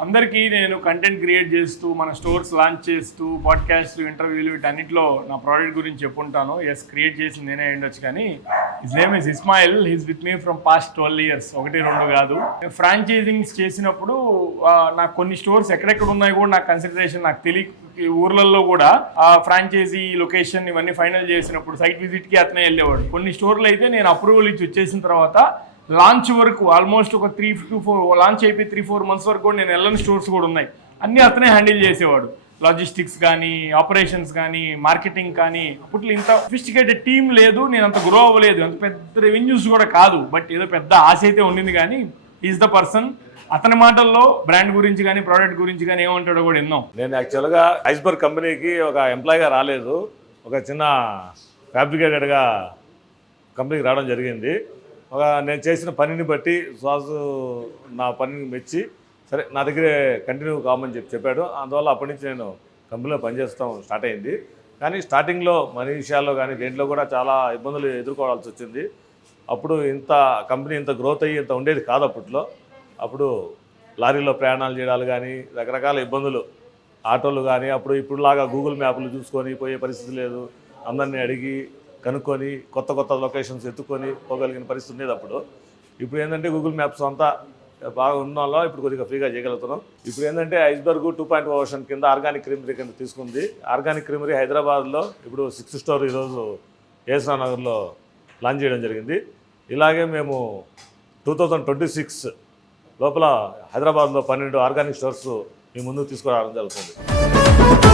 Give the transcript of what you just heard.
అందరికీ నేను content create చేస్తూ మన స్టోర్స్ లాంచ్ చేస్తూ పాడ్కాస్ట్ ఇంటర్వ్యూలు వీటన్నిటిలో నా ప్రోడక్ట్ గురించి చెప్పుంటాను. ఎస్ క్రియేట్ చేసి నేనే ఉండొచ్చు కానీ is name is Ismail his with me from past twelve years ఒకటి రెండు కాదు. ఫ్రాంచైజింగ్స్ చేసినప్పుడు నాకు కొన్ని స్టోర్స్ ఎక్కడెక్కడ ఉన్నాయి కూడా నాకు కన్సిడరేషన్ నాకు తెలియ ఊర్లలో కూడా ఆ ఫ్రాంచైజీ లొకేషన్ ఇవన్నీ ఫైనల్ చేసినప్పుడు సైట్ విజిట్కి అతనే వెళ్ళేవాడు. కొన్ని స్టోర్లు అయితే నేను అప్రూవల్ ఇచ్చి వచ్చేసిన తర్వాత లాంచ్ వరకు ఆల్మోస్ట్ ఒక త్రీ టు ఫోర్ లాంచ్ అయిపోయి త్రీ ఫోర్ మంత్స్ వరకు కూడా నేను వెళ్ళని స్టోర్స్ కూడా ఉన్నాయి. అన్నీ అతనే హ్యాండిల్ చేసేవాడు. లాజిస్టిక్స్ కానీ ఆపరేషన్స్ కానీ మార్కెటింగ్ కానీ అప్పట్లో ఇంత సఫిస్టికేటెడ్ టీం లేదు నేను అంత గ్రో అవ్వలేదు. అంత పెద్ద రెవెన్యూస్ కూడా కాదు. బట్ ఏదో పెద్ద ఆశ అయితే ఉండింది కానీ ఈజ్ ద పర్సన్ అతని మాటల్లో బ్రాండ్ గురించి కానీ ప్రోడక్ట్ గురించి కానీ ఏమంటాడో కూడా విన్నాం. నేను యాక్చువల్గా ఐస్బర్గ్ కంపెనీకి ఒక ఎంప్లాయీగా రాలేదు. ఒక చిన్న ఫ్యాబ్రికేటెడ్గా కంపెనీకి రావడం జరిగింది. నేను చేసిన పనిని బట్టి శ్వాసు నా పనిని మెచ్చి సరే నా దగ్గరే కంటిన్యూ కామని చెప్పి చెప్పాడు. అందువల్ల అప్పటి నుంచి నేను కంపెనీలో పనిచేస్తాం స్టార్ట్ అయింది. కానీ స్టార్టింగ్లో మనీ విషయాల్లో కానీ దేంట్లో కూడా చాలా ఇబ్బందులు ఎదుర్కోవాల్సి వచ్చింది. అప్పుడు ఇంత కంపెనీ ఇంత గ్రోత్ అయ్యి ఇంత ఉండేది కాదు అప్పట్లో. అప్పుడు లారీలో ప్రయాణాలు చేయడాలు కానీ రకరకాల ఇబ్బందులు. ఆటోలు కానీ అప్పుడు ఇప్పుడులాగా గూగుల్ మ్యాప్లు చూసుకొని పోయే పరిస్థితి లేదు. అందరినీ అడిగి కనుక్కొని కొత్త కొత్త లొకేషన్స్ ఎత్తుకొని పోగలిగిన పరిస్థితి ఉండేది అప్పుడు. ఇప్పుడు ఏంటంటే గూగుల్ మ్యాప్స్ అంతా బాగా ఉన్న ఇప్పుడు కొద్దిగా ఫ్రీగా చేయగలుగుతున్నాం. ఇప్పుడు ఏంటంటే ఐస్బర్గ్ టూ పాయింట్ వర్షన్ కింద ఆర్గానిక్ క్రీమరీ కింద తీసుకుంది. ఆర్గానిక్ క్రీమరీ హైదరాబాద్లో ఇప్పుడు సిక్స్త్ స్టోర్ ఈరోజు ఏసరా నగర్లో లాంచ్ చేయడం జరిగింది. ఇలాగే మేము టూ థౌజండ్ ట్వంటీ సిక్స్ లోపల హైదరాబాద్లో పన్నెండు ఆర్గానిక్ స్టోర్స్ మీ ముందుకు తీసుకురావడం జరుగుతుంది.